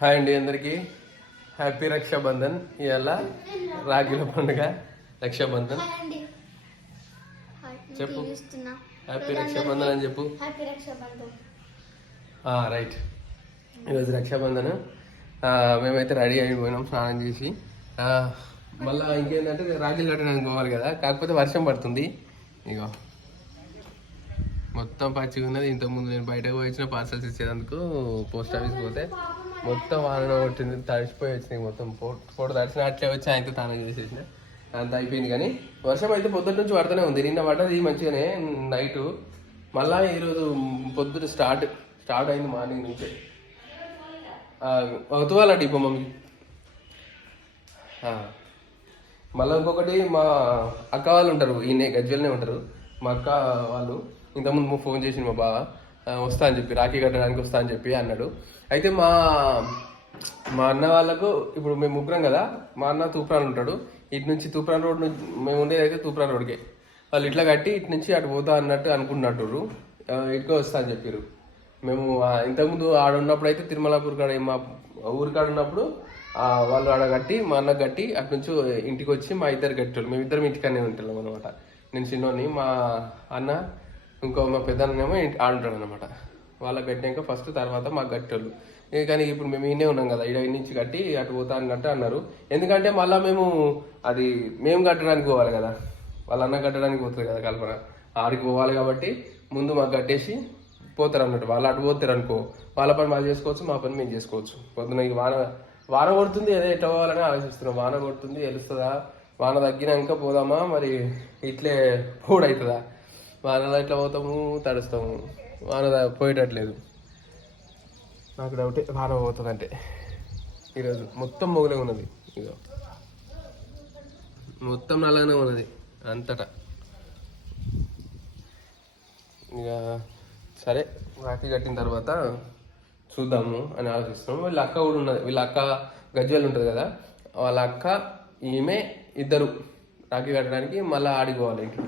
Hi అండి అందరికీ. Happy Rakshabandhan. ఇవాళ రాఖీల పండుగ రక్షాబంధన్. చెప్పు హ్యాపీ రక్షాబంధన్ అని చెప్పు. రైట్. ఈరోజు రక్షాబంధన్. మేమైతే రెడీ అయిపోయినాం స్నానం చేసి. మళ్ళీ ఇంకేంటంటే రాఖీలు కట్టడానికి పోవాలి కదా, కాకపోతే వర్షం పడుతుంది. ఇగో మొత్తం పచ్చిగా ఉన్నది. ఇంతకుముందు నేను బయటకు పోయించిన పార్సల్స్ ఇచ్చేందుకు పోస్ట్ ఆఫీస్ పోతే మొత్తం వాన కొట్టింది, తడిసిపోయి వచ్చినాయి. మొత్తం ఫోటో తడిసిన అట్లే వచ్చి ఆయనతో తానం చేసేసిన. అంత అయిపోయింది. కానీ వర్షం అయితే పొద్దున్న నుంచి పడుతూనే ఉంది. నిన్న పడ్డది మంచిగానే నైటు. మళ్ళీ ఈరోజు పొద్దున స్టార్ట్ అయింది మార్నింగ్ నుంచే. అవుతావాలండి ఇప్పుడు మమ్మీ. మళ్ళీ ఇంకొకటి మా అక్క వాళ్ళు ఉంటారు, ఈయన గజ్వెల్నే ఉంటారు. మా అక్క వాళ్ళు ఇంతకుముందు ఫోన్ చేసింది మా బావ, వస్తా అని చెప్పి రాఖీ కట్టడానికి వస్తా అని చెప్పి అన్నాడు. అయితే మా అన్న వాళ్ళకు ఇప్పుడు మేము ముగ్గురం కదా. మా అన్న తూప్రాన్ ఉంటాడు. ఇటు నుంచి తూప్రాన్ రోడ్ నుంచి మేము ఉండేది అయితే తూప్రాన్ రోడ్కే. వాళ్ళు ఇట్లా కట్టి ఇటు నుంచి అటు పోతా అన్నట్టు అనుకుంటున్నట్టు ఇటుగా వస్తా అని చెప్పారు. మేము ఇంతకుముందు ఆడ ఉన్నప్పుడు అయితే తిరుమలాపూర్ కాడ మా ఊరి కాడ ఉన్నప్పుడు వాళ్ళు ఆడ కట్టి మా అన్న కట్టి అటు నుంచి ఇంటికి వచ్చి మా ఇద్దరు కట్టారు. మేము ఇద్దరం ఇంటికనే ఉంటాం అనమాట. నేను చిన్నోని, మా అన్న ఇంకో మా పెద్దన్నేమో ఆడుంటాడు అనమాట. వాళ్ళకి కట్టినాక ఫస్ట్, తర్వాత మాకు కట్టేళ్ళు. కానీ ఇప్పుడు మేము ఈయనే ఉన్నాం కదా, ఇక్కడ నుంచి కట్టి అటు పోతా అన్నట్టు అన్నారు. ఎందుకంటే మళ్ళీ మేము కట్టడానికి పోవాలి కదా, వాళ్ళ అన్న కట్టడానికి పోతుంది కదా కల్పన, ఆడికి పోవాలి. కాబట్టి ముందు మాకు కట్టేసి పోతారు అన్నట్టు. వాళ్ళు అటు పోతారు అనుకో, వాళ్ళ పని వాళ్ళు చేసుకోవచ్చు, మా పని మేము చేసుకోవచ్చు. పొద్దున వాన కొడుతుంది, అదే ఎట్లా పోవాలని ఆలోచిస్తున్నాం. వాన కొడుతుంది, తెలుస్తుందా? వాన తగ్గినాక పోదామా, మరి ఇట్లే పోడవుతుందా? వానలో ఎట్లా పోతాము, తడుస్తాము. వాన పోయేటట్లేదు. నాకు డౌటే వాన పోతుందంటే. ఈరోజు మొత్తం మొగలే ఉన్నది, ఇదో మొత్తం నల్లగానే ఉన్నది అంతటా. ఇక సరే, రాఖీ కట్టిన తర్వాత చూద్దాము అని ఆలోచిస్తున్నాము. వీళ్ళ అక్క కూడా ఉన్నది. వీళ్ళ అక్క గజ్వెల్ ఉంటుంది కదా, వాళ్ళ అక్క ఈమె ఇద్దరు రాఖీ కట్టడానికి మళ్ళీ ఆడిపోవాలి ఇంట్లో.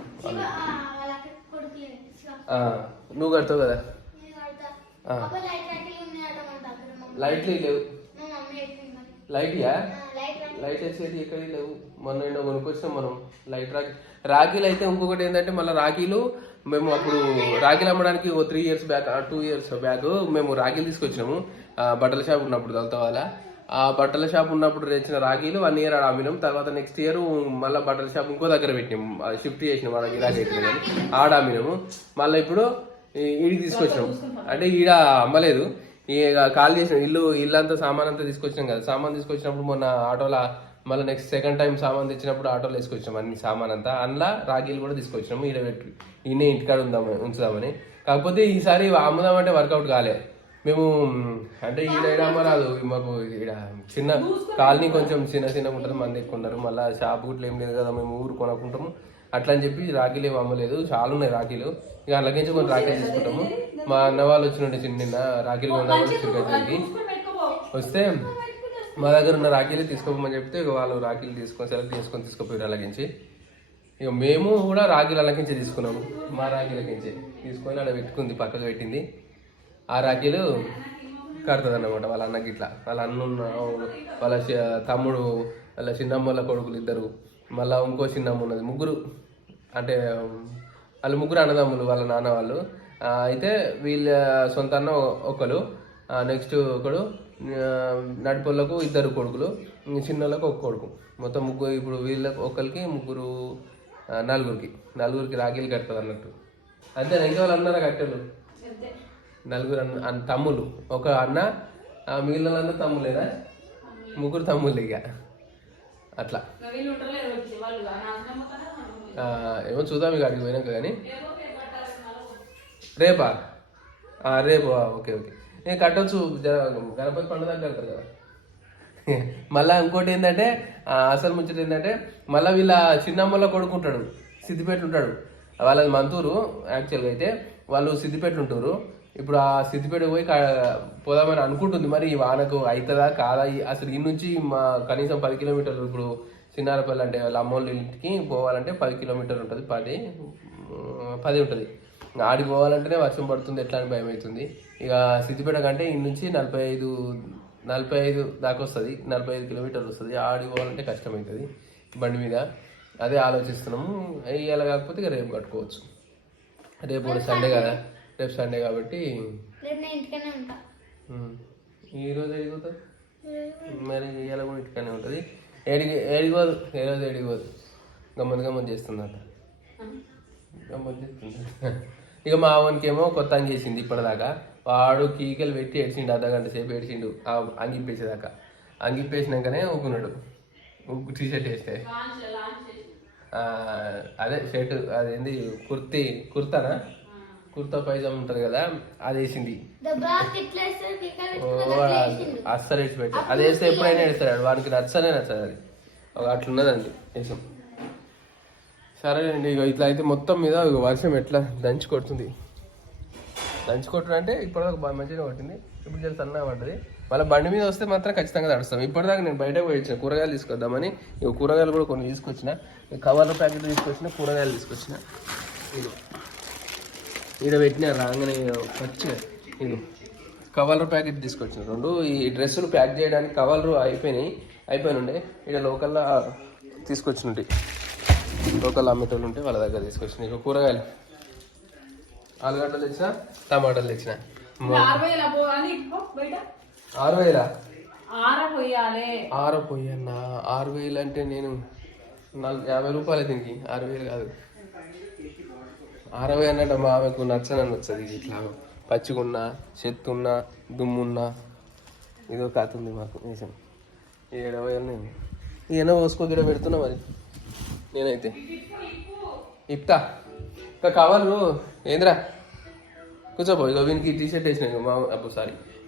నువ్వు కడతావు కదా. లైట్లు లేవు. లైట్ వేసేది ఎక్కడికి లేవు. మొన్న ఎన్నో కొనుక్కొచ్చినాం మనం లైట్ రాఖీలు. అయితే ఇంకొకటి ఏంటంటే మళ్ళీ రాఖీలు మేము అప్పుడు రాఖీలు అమ్మడానికి 3 years బ్యాక్, 2 years బ్యాక్ మేము రాఖీలు తీసుకొచ్చినాము. బట్టల షాప్ ఉన్నప్పుడు దళితవాళ్ళ. ఆ బట్టల షాప్ ఉన్నప్పుడు తెచ్చిన రాఖీలు 1 year ఆడ అమ్మినాం. తర్వాత నెక్స్ట్ ఇయర్ మళ్ళీ బట్టల షాప్ ఇంకో దగ్గర పెట్టినాం, షిఫ్ట్ చేసినాం. వాళ్ళకి ఇలాగ అవుతుంది కానీ ఆడ అమ్మినాము. మళ్ళీ ఇప్పుడు ఈడికి తీసుకొచ్చినాం. అంటే ఈడ అమ్మలేదు, కాల్ చేసినాం. ఇల్లంతా సామాన్ అంతా తీసుకొచ్చినాం కదా. సామాన్ తీసుకొచ్చినప్పుడు మొన్న ఆటోలో మళ్ళీ నెక్స్ట్ సెకండ్ టైం సామాన్ తెచ్చినప్పుడు ఆటోలో తీసుకొచ్చినాం అన్ని సామాన్ అంతా. అందులో రాఖీలు కూడా తీసుకొచ్చినాము. ఈడ పెట్టి ఈయనే ఇంటికాడ ఉంచుదామని. కాకపోతే ఈసారి అమ్ముదామంటే వర్కౌట్ కాలే. మేము అంటే ఈడ అమ్మరాదు మాకు. ఈడ చిన్న కాలనీ, కొంచెం చిన్న ఉంటుంది, మంది ఎక్కువ ఉన్నారు. మళ్ళీ షాప్ గుట్లు ఏం లేదు కదా, మేము ఊరు కొనుక్కుంటాము. అట్లా అని చెప్పి రాఖీలు ఏమి అమ్మలేదు. చాలా ఉన్నాయి రాఖీలు. ఇక అందులోకించి కొన్ని రాఖీలు తీసుకుంటాము. మా అన్న వాళ్ళు వచ్చినట్టు నిన్న రాఖీలు కొన్నామని చిరుగజ్జలకి వస్తే మా దగ్గర ఉన్న రాఖీలు తీసుకోమని చెప్తే ఇక వాళ్ళు రాఖీలు సెలెక్ట్ చేసుకొని తీసుకుపోయారు. అలాగించి ఇక మేము కూడా రాఖీలు అలాగించి తీసుకున్నాము. మా రాఖీలకించి తీసుకొని అలా పెట్టుకుంది, పక్కకు పెట్టింది. ఆ రాఖీలు కడుతుంది అన్నమాట వాళ్ళ అన్నకి. ఇట్లా వాళ్ళ అన్న, వాళ్ళ తమ్ముడు, వాళ్ళ చిన్నమ్మల కొడుకులు ఇద్దరు, మళ్ళీ ఇంకో చిన్నమ్మ ఉన్నది. ముగ్గురు, అంటే వాళ్ళు ముగ్గురు అన్నదమ్ములు వాళ్ళ నాన్న వాళ్ళు. అయితే వీళ్ళ సొంత అన్న ఒకరు, నెక్స్ట్ ఒకడు, నడిపోళ్ళకు 2 కొడుకులు, చిన్నోళ్ళకు 1 కొడుకు. మొత్తం ముగ్గురు. ఇప్పుడు వీళ్ళకి ఒకరికి ముగ్గురు, నలుగురికి రాఖీలు కడుతుంది అన్నట్టు. అంతేనా? ఇంకా వాళ్ళు అన్నారా కట్టారు? 4 తమ్ముళ్ళు, ఒక అన్న, మిగిలిన వాళ్ళందరూ తమ్ముళ్ళేనా? 3 తమ్ముళ్ళు ఇక. అట్లా ఏమో చూద్దాం ఇక అడిగి పోయినాక. కానీ రేపా? రేపు ఓకే. నేను కట్టవచ్చు. గణపతి పండుగ కడతారు కదా. మళ్ళీ ఇంకోటి ఏంటంటే అసలు ముచ్చట ఏంటంటే మళ్ళీ వీళ్ళ చిన్నమ్మలో కొడుకుంటాడు, సిద్దిపేట ఉంటాడు. వాళ్ళది మంతూరు యాక్చువల్గా. అయితే వాళ్ళు సిద్దిపేట ఉంటారు. ఇప్పుడు ఆ సిద్దిపేట పోయి పోదామని అనుకుంటుంది. మరి ఈ వానకు అవుతుందా కాదా? అసలు ఈ నుంచి కనీసం 10 kilometers. ఇప్పుడు చిన్నారపల్లి అంటే వాళ్ళ అమ్మోళ్ళ ఇంటికి పోవాలంటే 10 kilometers ఉంటుంది, 10 ఉంటుంది. ఆడికి పోవాలంటేనే వర్షం పడుతుంది, ఎట్లా అని భయం అవుతుంది. ఇక సిద్దిపేట కంటే ఇన్ని నుంచి 45 45 దాకా వస్తుంది, 45 కిలోమీటర్లు వస్తుంది. ఆడికి పోవాలంటే కష్టమవుతుంది బండి మీద. అదే ఆలోచిస్తున్నాము. ఇవాళ కాకపోతే ఇక రేపు కట్టుకోవచ్చు. రేపు కూడా సండే కదా, రేపు సండే కాబట్టి ఈరోజు ఎడిగిపోతుంది మరి, ఇవాళ కూడా ఇంటికనే ఉంటుంది. ఏడిపోదు ఏ రోజు ఏడిపోదు, గమ్మత్ చేస్తుంది అంట, గమ్మత్ చేస్తుంది. ఇక మా అవనికి ఏమో కొత్త అంగి వేసింది ఇప్పటిదాకా. వాడు కీకలు పెట్టి ఏడ్చిండు, అర్ధగంట సేపు ఏడ్చిండు అంగిప్పేసేదాకా. అంగిప్పేసినాకనే ఊకున్నాడు. టీషర్ట్ వేస్తే అదే షర్ట్, అదేంది కుర్తానా, కుర్తా పైజామా ఉంటుంది కదా, అది వేసింది. అస్సలు వేసి పెట్టాడు. అది వేస్తే ఎప్పుడైనా వేస్తాడు, వాడికి నచ్చనే నచ్చదు అది. అట్లున్నదండి వేసాం. సరే అండి, ఇక ఇట్లా అయితే మొత్తం మీద వర్షం ఎట్లా దంచి కొడుతుంది. దంచి కొట్టడం అంటే ఇప్పటిదాకా బాగా మంచిగా కొట్టింది, ఇప్పుడు చాలా సన్నగా పడ్డది. మళ్ళీ బండి మీద వస్తే మాత్రం ఖచ్చితంగా తడుస్తాం. ఇప్పటిదాకా నేను బయటకు పోయి వచ్చిన కూరగాయలు తీసుకొద్దామని. ఇక కూరగాయలు కూడా కొన్ని తీసుకొచ్చిన, కవర్ల ప్యాకెట్ తీసుకొచ్చిన, కూరగాయలు తీసుకొచ్చిన. ఈడ పెట్టిన రాగానే పచ్చిగా ఇది కవర్ల ప్యాకెట్ తీసుకొచ్చిన 2. ఈ డ్రెస్సులు ప్యాక్ చేయడానికి కవర్లు అయిపోయినుండే. ఇక్కడ లోకల్లో తీసుకొచ్చినట్టు, లోకల్ అమ్మేటోళ్ళు ఉంటే వాళ్ళ దగ్గర తీసుకొచ్చిన. ఇక కూరగాయలు ఆలుగడ్డలు తెచ్చిన, టమాటాలు తెచ్చిన. 6,000 పోయన్నా. 6,000 అంటే నేను 50 రూపాయలు దీనికి, 6,000 కాదు. 60 అన్నట్టు మా ఆమెకు నచ్చనని వచ్చేది. ఇట్లా పచ్చిగున్నా, చెత్తున్నా, దుమ్మున్నా ఇదో కాతుంది మాకు వేసాను. 70 నేను ఈయన పోసుకో పెడుతున్నా మరి. నేనైతే ఇప్తా ఇంకా కవర్లు ఏంద్రా కూర్చోపో. ఇక వీనికి టీషర్ట్ వేసినాం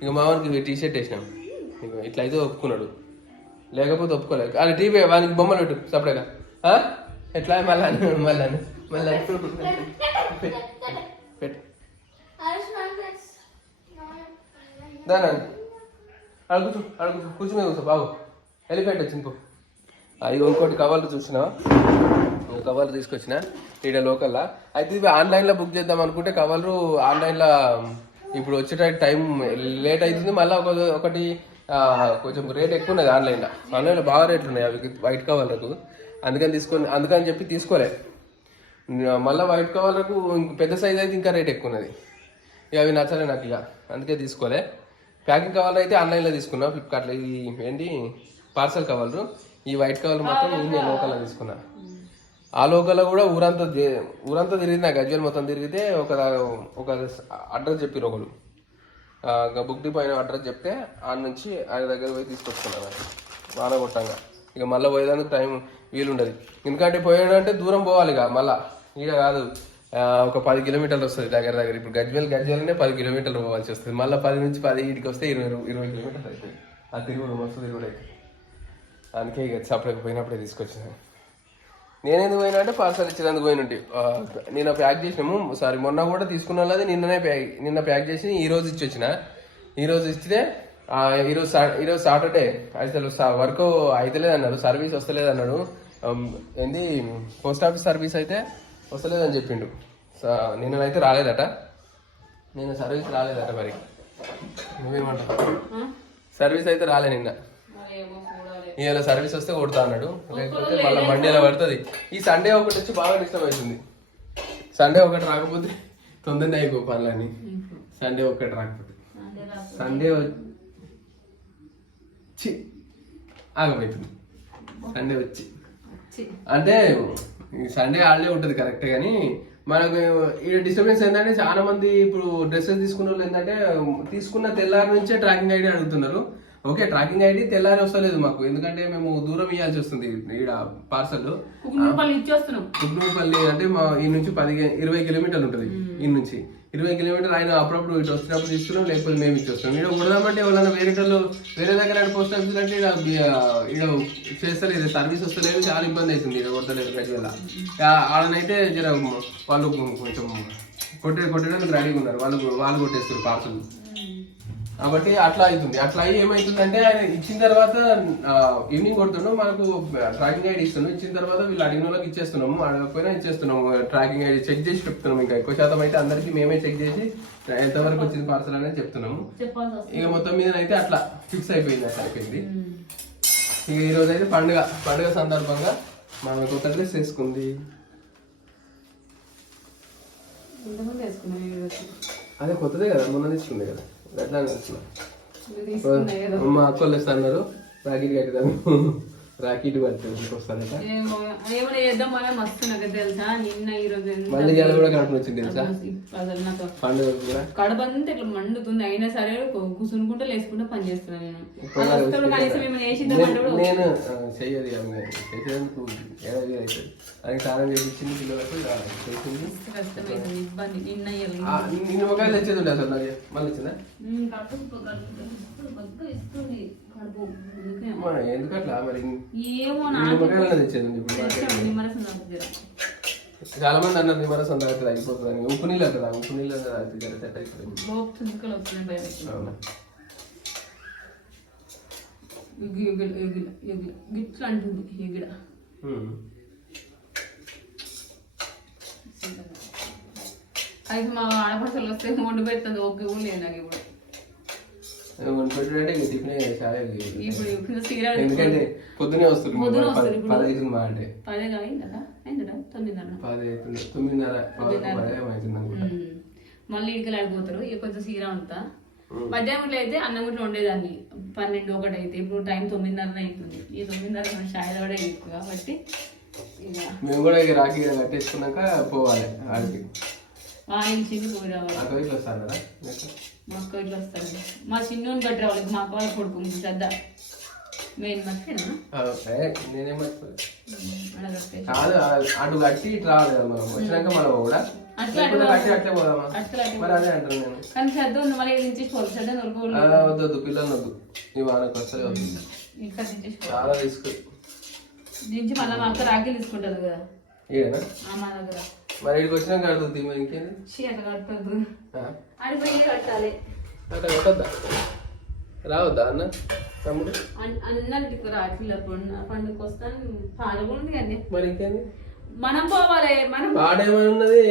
ఇక మావానికి టీషర్ట్ వేసినాం. ఇక ఇట్లయితే ఒప్పుకున్నాడు, లేకపోతే ఒప్పుకోలేదు. అది టీవీ వానికి బొమ్మలు పెట్టు సపరేట్గా. ఎట్లా మళ్ళీ పెట్టు దాని అడుగు కూర్చుని కూర్చో బాగు. ఎలిఫెంట్ వచ్చింది పో. ఇక ఇంకోటి కవర్లు చూసినా, కవర్లు తీసుకొచ్చిన ఇక్కడ లోకల్లా. అయితే ఇవి ఆన్లైన్లో బుక్ చేద్దాం అనుకుంటే కవర్లు ఆన్లైన్లో ఇప్పుడు వచ్చే టైం లేట్ అవుతుంది. మళ్ళీ ఒకటి కొంచెం రేట్ ఎక్కువ ఉన్నది ఆన్లైన్లో బాగా రేట్లు ఉన్నాయి అవి వైట్ కవర్లకు. అందుకని చెప్పి తీసుకోలే. మళ్ళీ వైట్ కవర్లకు పెద్ద సైజ్ అయితే ఇంకా రేట్ ఎక్కువ ఉన్నది. ఇక అవి నచ్చలే నాకు, ఇక అందుకే తీసుకోలే. ప్యాకింగ్ కవర్లు అయితే ఆన్లైన్లో తీసుకున్నా, ఫ్లిప్కార్ట్లో. ఇవి ఏంటి పార్సల్ కవర్లు. ఈ వైట్ కవర్లు మాత్రం నేను లోకల్లో తీసుకున్నా. ఆ లోకల్లో కూడా ఊరంతా తిరిగింది. గజ్వేల్ మొత్తం తిరిగితే ఒక అడ్రస్ చెప్పారు ఒకరు, బుక్ డిపో అయిన అడ్రస్ చెప్తే ఆడ నుంచి ఆయన దగ్గర పోయి తీసుకొచ్చుకున్నాను బాగా కొట్టంగా. ఇక మళ్ళీ పోయేదానికి టైం వీలుండదు, ఎందుకంటే పోయాడంటే దూరం పోవాలి. ఇక మళ్ళీ ఈడ కాదు, ఒక 10 కిలోమీటర్లు వస్తుంది దగ్గర. ఇప్పుడు గజ్వేల్నే 10 కిలోమీటర్లు పోవాల్సి వస్తుంది. మళ్ళీ 10 నుంచి 10 ఈడికి వస్తే 20 కిలోమీటర్లు అవుతుంది. ఆ తిరుగుడు మస్తు తిరుగుడు అవుతుంది. అందుకే ఇక సపరేట్ పోయినప్పుడే తీసుకొచ్చాను. నేనేందుకు పోయినా అంటే పార్సల్ ఇచ్చేందుకు పోయినట్టు. నిన్న ప్యాక్ చేసినాము, మొన్న కూడా తీసుకున్న వాళ్ళది నిన్న ప్యాక్ చేసి ఈరోజు ఇచ్చిన. ఈరోజు ఇస్తే ఈరోజు సాటర్డే అసలు వర్క్ అయితలేదు అన్నాడు, సర్వీస్ వస్తలేదు అన్నాడు. ఏంది పోస్ట్ ఆఫీస్ సర్వీస్ అయితే వస్తలేదని చెప్పిండు. నిన్ననైతే రాలేదట, నిన్న సర్వీస్ రాలేదట. మరి నువ్వేమంటావు? సర్వీస్ అయితే రాలే నిన్న. ఇవాళ సర్వీస్ వస్తే కొడతా అన్నాడు, లేకపోతే మళ్ళీ మండేలో పడుతుంది. ఈ సండే ఒకటి వచ్చి బాగా డిస్టర్బ్ అవుతుంది. సండే ఒకటి రాకపోతే తొందరనే అయిపో పనులన్నీ. సండే ఒకటి రాకపోతే సండే వచ్చి ఆగమవుతుంది. సండే వచ్చి అంటే సండే హాలిడే ఉంటుంది కరెక్టే, కానీ మనకు ఈ డిస్టర్బెన్స్ ఏంటంటే చాలా మంది ఇప్పుడు డ్రెస్సెస్ తీసుకున్న వాళ్ళు ఏంటంటే తీసుకున్న తెల్లారి నుంచే ట్రాకింగ్ ఐడి అడుగుతున్నారు. ఓకే, ట్రాకింగ్ ఐడి తెల్లారి వస్తలేదు మాకు, ఎందుకంటే మేము దూరం ఇవ్వాల్సి వస్తుంది. ఈడ పార్సల్ కుక్నూరుపల్లి అంటే మా ఈ నుంచి 20 కిలోమీటర్లు ఉంటుంది. ఈ నుంచి 20 కిలోమీటర్లు ఆయన అప్పుడప్పుడు ఇటు వస్తున్నప్పుడు తీసుకున్నాం, లేకపోతే మేము ఇచ్చేస్తాం. ఈడ కొడదామంటే ఎవరైనా వేరే దగ్గర పోస్ట్ ఆఫీస్ అంటే ఈడ చేస్తలేదు, సర్వీస్ వస్తలేదు, చాలా ఇబ్బంది అవుతుంది. ఈడ కొట్టలేదు గజ్వేల్. వాళ్ళనైతే జర వాళ్ళు కొంచెం కొట్టడానికి రెడీగా ఉన్నారు, వాళ్ళు కొట్టేస్తారు పార్సల్. కాబట్టి అట్లా అవుతుంది. అట్లా అయ్యి ఏమవుతుందంటే ఆయన ఇచ్చిన తర్వాత ఈవినింగ్ కొడుతున్నాం, మనకు ట్రాకింగ్ ఐడి ఇస్తున్నాం. ఇచ్చిన తర్వాత వీళ్ళు అడిగిన వాళ్ళకి ఇచ్చేస్తున్నాము, అడగకపోయినా ఇచ్చేస్తున్నాము. ట్రాకింగ్ ఐడి చెక్ చేసి చెప్తున్నాము. ఇంకా ఎక్కువ శాతం అయితే అందరికి మేమే చెక్ చేసి ఎంతవరకు వచ్చింది పార్సల్ అనేది చెప్తున్నాము. ఇక మొత్తం మీద అయితే అట్లా ఫిక్స్ అయిపోయింది, అట్లా అయిపోయింది. ఇక ఈరోజు అయితే పండుగ సందర్భంగా మనం కొత్త డ్రెస్ వేసుకుంది. అదే కొత్తదే కదా, మొన్న తీసుకుంది కదా, అట్లా మా అక్కలు వస్తా అన్నారు. రాఖీలు కట్టుదాము, రాఖీలు కట్టారు వస్తానట. మళ్ళీ ఇవాళ కూడా కడుపు వచ్చింది తెలుసా, పండుగ కూడా కడుపు అంతా ఇట్లా మండుతుంది. అయినా సరే కూసునుకుంటూ లేసుకుంటూ పని చేస్తున్నాను నేను చెయ్యదు చేసేందుకు ఏడాది అవుతుంది. అది స్నానం చేయించింది పిల్లలకు చేసింది. నిన్న ఒకవేళ తెచ్చేది ఉండే అసలు నాకు మళ్ళీ వచ్చిందా ఎందుకట్లా మరి తెచ్చేది ఉంది. చాలా మంది అన్నారు నిమ్మరసం తాగితే అయిపోతుంది. ఉప్పు నీళ్ళు కదా, ఉప్పు నీళ్ళు అవునా గిట్లా అంటుంది ఎగిడ. అయితే మా ఆడపడుచులు వస్తే వండి పెడుతుంది. ఓకే కూడా లేదు నాకు ఇప్పుడు. ఎందుకంటే పొద్దునే వస్తుంది, 10 అంటే 10 అయిందా, 9:30 మళ్ళీ ఇటుకలు ఆడిపోతారు. ఇక కొంచెం సీర అంతా మధ్యాహ్నం అయితే అన్నం కూడా వండేదాన్ని 12-1 అయితే. ఇప్పుడు టైం 9:30 అవుతుంది. ఈ 9:30 షాయిలో కూడా ఎక్కువ కాబట్టి మేము కూడా ఇక రాఖీ కట్టేసుకున్నాక పోవాలి ఆడికి. వాయించింది పోయి రావాలి. అక్క ఇట్లా వస్తారు కదా, మా అక్క ఇట్లా వస్తారు. మా చిన్నోని కట్టి రావాలి. మా అక్క వాళ్ళ కొడుకు శ్రద్ధ మెయిన్ మర్చిపోయినా నేనేం కాదు, అటు కట్టి ఇటు రావాలి కదా మనం. వచ్చినాక మనం కూడా అట్లే పోదామా మరి అదే అంటారు నేను. కానీ శ్రద్ధ ఉంది మళ్ళీ నుంచి శ్రద్ధ వద్దు పిల్లలు వద్దు, ఈ వానకు వస్తే వద్దు, చాలా రిస్క్. నుంచి మళ్ళీ మా అక్క రాఖీ తీసుకుంటారు కదా ఏనా మా దగ్గర. మరి ఇక్కడికి వచ్చినాక కడుతుంది. మరి ఇంకేంది అట్లా కట్టద్దు, అడిపోయి కట్టాలి. అట్లా కట్టద్దా, రావద్దా అన్న తమ్ముడు అన్నట్టు రాఖీల పండుగ వస్తాను పాల్గొంది కానీ. మరి ఇంకేంది మనం పోవాలి. మనం పాడేమని ఉన్నది,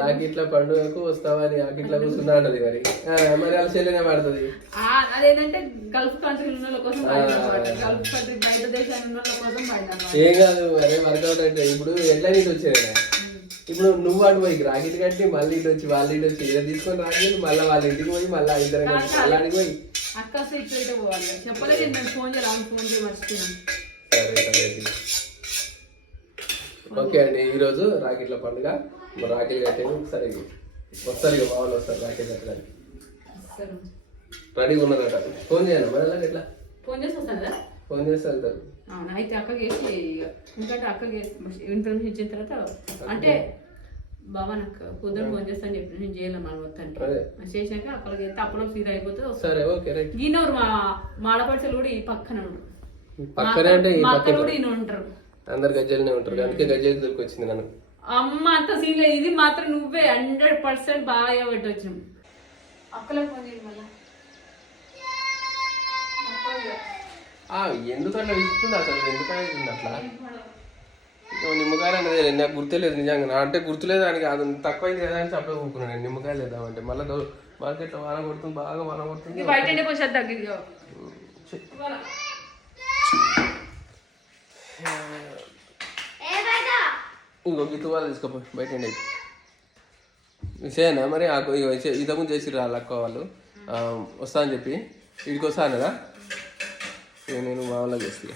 రాకిట్ల పండుగకు వస్తావని ఆకిట్లా కూర్చున్నా అన్నది. మరి మరి అలా చెల్లెనే పడుతుంది. అదేంటంటే గల్ఫ్ కంట్రీ ఉన్న వాళ్ళ కోసం, గల్ఫ్ కంట్రీ బయట దేశాలు ఉన్న వాళ్ళ కోసం ఏం కాదు. అదే వర్కౌట్ అంటే ఇప్పుడు ఎట్లా నీటి వచ్చేది కదా. ఇప్పుడు నువ్వు అటు పోయి రాకెట్ కట్టి మళ్ళీ ఇటు వచ్చి వాళ్ళ ఇంటి వచ్చి ఇలా తీసుకొని రాకెట్ మళ్ళీ వాళ్ళ ఇంటికి పోయి మళ్ళీ ఇద్దరు అల్లాడికి పోయి అక్క ఇట్లా పోవాలి. చెప్పలేదు నేను ఫోన్ చేయాలి, ఫోన్ చేసి మర్చిపోయాను. సరే ఓకే అండి. ఈరోజు రాకెట్ల పండుగ, రాఖీలు కట్టేది. సరే వస్తారు ఇక మా వాళ్ళు వస్తారు రాఖీ కట్టడానికి. రెడీగా ఉన్నారట. ఫోన్ చేయాలి మరి అలాగే ఎట్లా ఫోన్ చేసి వస్తాను కదా, ఫోన్ చేస్తే వెళ్తారు. అయితే అక్కకి చేసి ఎందుకంటే అక్కకి ఇన్ఫర్మేషన్ ఇచ్చిన తర్వాత అంటే బాబా నాకు పొద్దున ఫోన్ చేస్తాను చెప్పి నేను చేయలేము అని వస్తాను చేసాక అక్కడికి వెళ్తే అప్పుడు సీర అయిపోతుంది. సరే ఓకే రైట్. ఈయనరు మా ఆడపడుచులు కూడా ఈ పక్కన ఉంటారు, పక్కనే అంటే మా అక్కడ కూడా ఈయన ఉంటారు. అందరు గజ్జలనే ఉంటారు, అందుకే గజ్జలు దొరికొచ్చింది నన్ను. అమ్మ అంత సీన్ లేదు. ఇది మాత్రం నువ్వే 100% బాగా పెట్టి వచ్చినాం. అక్కలకు ఫోన్ చేయండి మళ్ళీ. ఎందుకు అట్లా ఇస్తుంది అసలు, ఎందుకని అట్లా నిమ్మకాయలు అనేది నాకు గుర్తులేదు నిజంగా. అంటే గుర్తులేదు దానికి, అది తక్కువ అయింది కదా అని చెప్పే ఊరుకున్నాను నేను. నిమ్మకాయలు వేద్దామంటే మళ్ళీ మార్కెట్లో వాన కొడుతుంది, బాగా వాన కొడుతుంది. ఇంకో గిత్తువాళ్ళు తీసుకోపోయి బయట అయితే విషయనా మరి. ఇంతకుముందు చేసి రాళ్ళు అక్క వాళ్ళు వస్తా అని చెప్పి వీడికి వస్తాను కదా. నేను మా వాళ్ళకి చేసి